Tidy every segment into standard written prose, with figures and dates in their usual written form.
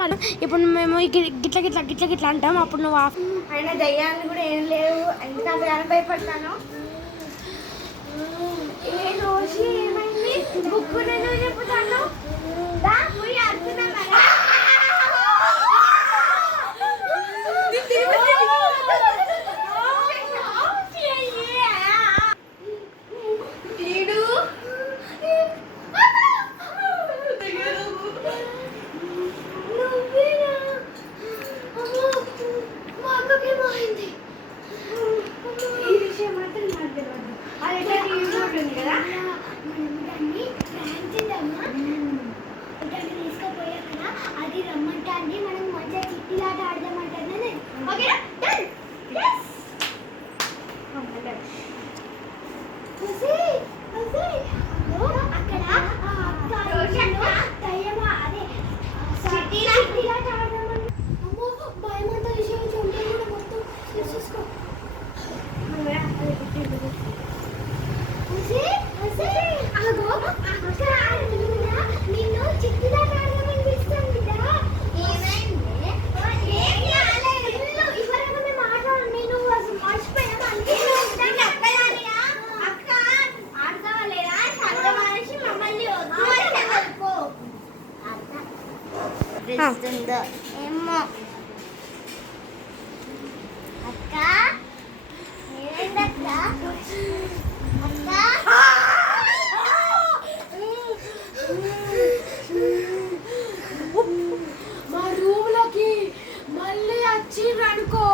వాళ్ళు ఇప్పుడు మేము గిట్ల గిట్ల గిట్ల గిట్ల అంటాం. అప్పుడు నువ్వు అయినా దయ్యాన్ని కూడా ఏం లేవు, ఎందుకంటే భయపడతాను. ఏ రోజు ఏమైంది బుక్ నేను చెప్పుతాను. అది రమ్మంటే మనం మంచిగా చిట్టిలాట ఆడదామంటే ఓకేనా. ఏమో అక్క ఏమైందక్క అక్క మా రూమ్లోకి మళ్ళీ వచ్చిండ్రనుకో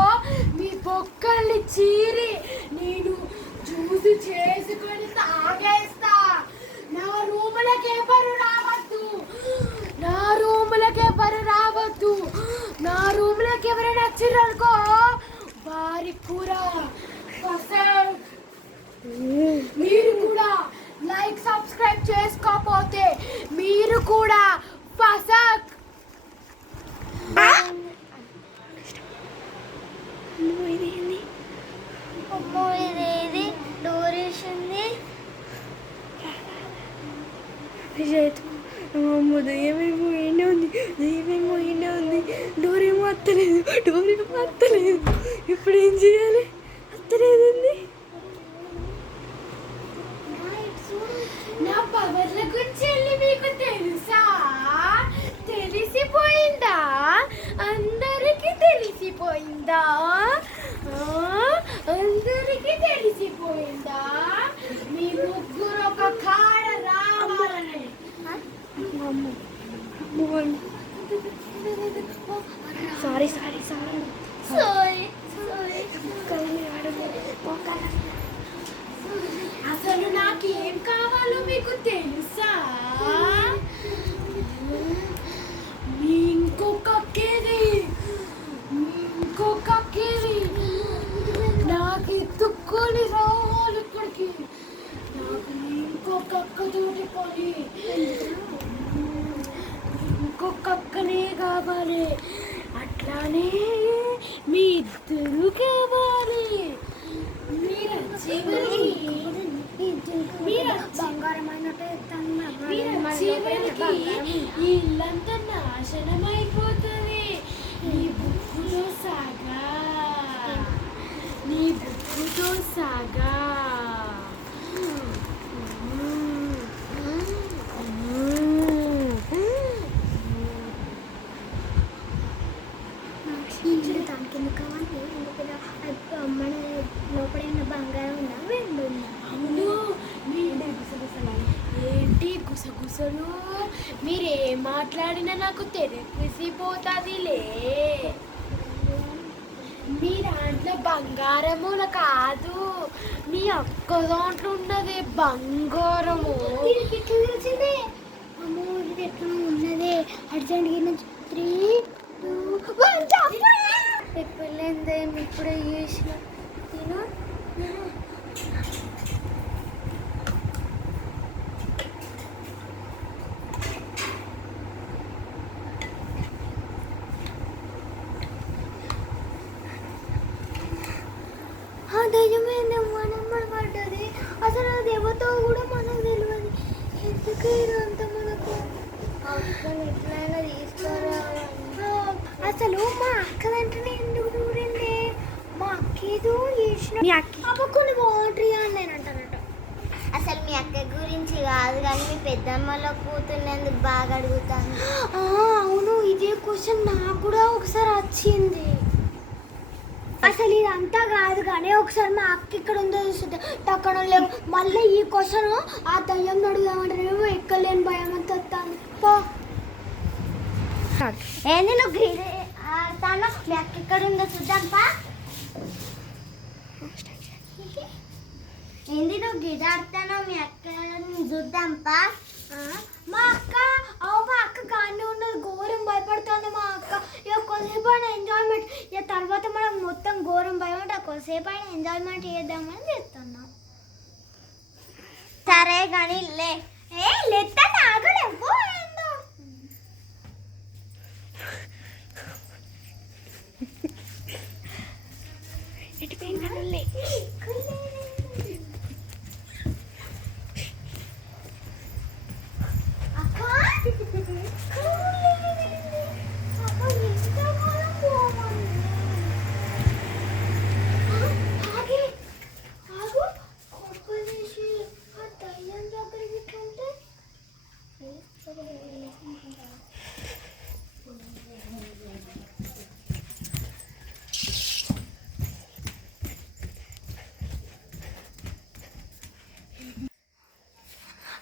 మీ పొక్కల్ని చీరి నేను చూసి చేసుకొని తాగేస్తా. నా రూములకి ఎవరు రావద్దు, నా రూములకి ఎవరు రావద్దు. నా రూములకి ఎవరైనా వచ్చిండ్రనుకో వారి కూర. మీరు కూడా లైక్ సబ్స్క్రైబ్ చేసుకోకపోతే మీరు కూడా ఫసక్. అమ్మో ఇదేది డోర్ వేసింది. అమ్మో దయ్యమేమో ఏనే ఉంది, దయ్యమేమో ఏనే ఉంది. డోర్ ఏమో అత్తలేదు, డోర్ ఏమో అత్తలేదు. ఇప్పుడు ఏం చేయాలి? అత్తలేదు. నా పవర్ల గురించి వెళ్ళి మీకు తెలుసా? తెలిసిపోయిందా? అందరికి తెలిసిపోయిందా? అందరికి తెలిసిపోయిందా? మీ ముగ్గురు ఒక కాడ రావాలని. సారీ సారీ సారీ సారీ అసలు నాకేం కావాలో మీకు తెలుసా? మీ ఇంకొక కేది నాకు ఎత్తుక్కొని రావాలి ఇక్కడికి. నాకు ఇంకొక అక్కతోటి పని, ఇంకొక అక్కనే కావాలి. అట్లానే మీ ఇద్దరు కావాలి. మీరు ఇల్లంతా నాశనం అయిపోతుంది. నీ బుక్కుతో సాగా, నీ బుక్కుతో సాగా. మన లోపల బంగారం ఉందా, వెండి ఉందా? అవును, ఏంటి గుసగుసలు? మీరేం మాట్లాడినా నాకు తెలిసిపోతుందిలే. మీ దాంట్లో బంగారముల కాదు, మీ అక్క దాంట్లో ఉన్నది బంగారము. తెలిసిందే. అమ్మో ఇది ఎట్లా ఉన్నదే. అర్జెంట్గా 3, 2, 1 ఎప్పుడైందే ఇప్పుడే చేసిన దయ్యమైందేమో నెంబర్ పడ్డది. అసలు అది ఎవరితో కూడా మనకు తెలియదు. ఎందుకు అంత మనకు ఎట్లయినా తీసుకురావాలి. అసలు మా అక్క వెంటనే ఎందుకు దూరింది? మా అక్క ఏదో చేసిన మీ అక్క అవ్వకుండా బాగుంటుంది అని నేను అంటానట. అసలు మీ అక్క గురించి కాదు కానీ మీ పెద్దమ్మలో కూతుర్నందుకు బాగా అడుగుతాను. అవును, ఇదే క్వశ్చన్ నాకు కూడా ఒకసారి వచ్చింది. అసలు ఇదంతా కాదు కానీ ఒకసారి మా అక్క ఇక్కడ ఉందో చూస్తుంటే టక్కడం లేవు. మళ్ళీ ఈ క్వశ్చన్ ఆ దయ్యం అడుగుదామంటేనేమో ఎక్కలేని భయం అంతా వస్తాను. ఏంది నువ్వు గ్రీడ్ ఆడతాను? మీ అక్క ఇక్కడ ఉందో చూద్దాం పా. ఏంది నువ్వు గ్రీడ్ ఆడతానో మీ అక్క చూద్దాం పా. మా అక్క మా అక్క కానీ ఉన్నది ఘోరం భయపడుతుంది మా అక్క. ఇక కొద్దిసేపు అయినా ఎంజాయ్మెంట్, ఇక తర్వాత మనం మొత్తం ఘోరం భయపడి కొద్దిసేపు అయినా ఎంజాయ్మెంట్ చేద్దామని చేస్తున్నాం. సరే కానీ లెత్తా ఆగలేవు ఏందో. ఎటుపోయిందనులే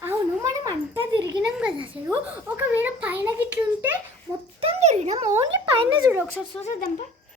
అవును, మనం అంతా తిరిగినాం కదా. అసలు ఒకవేళ పైన గిట్లుంటే మొత్తం తిరిగినాం, ఓన్లీ పైన చూడు ఒకసారి చూసేద్దాం.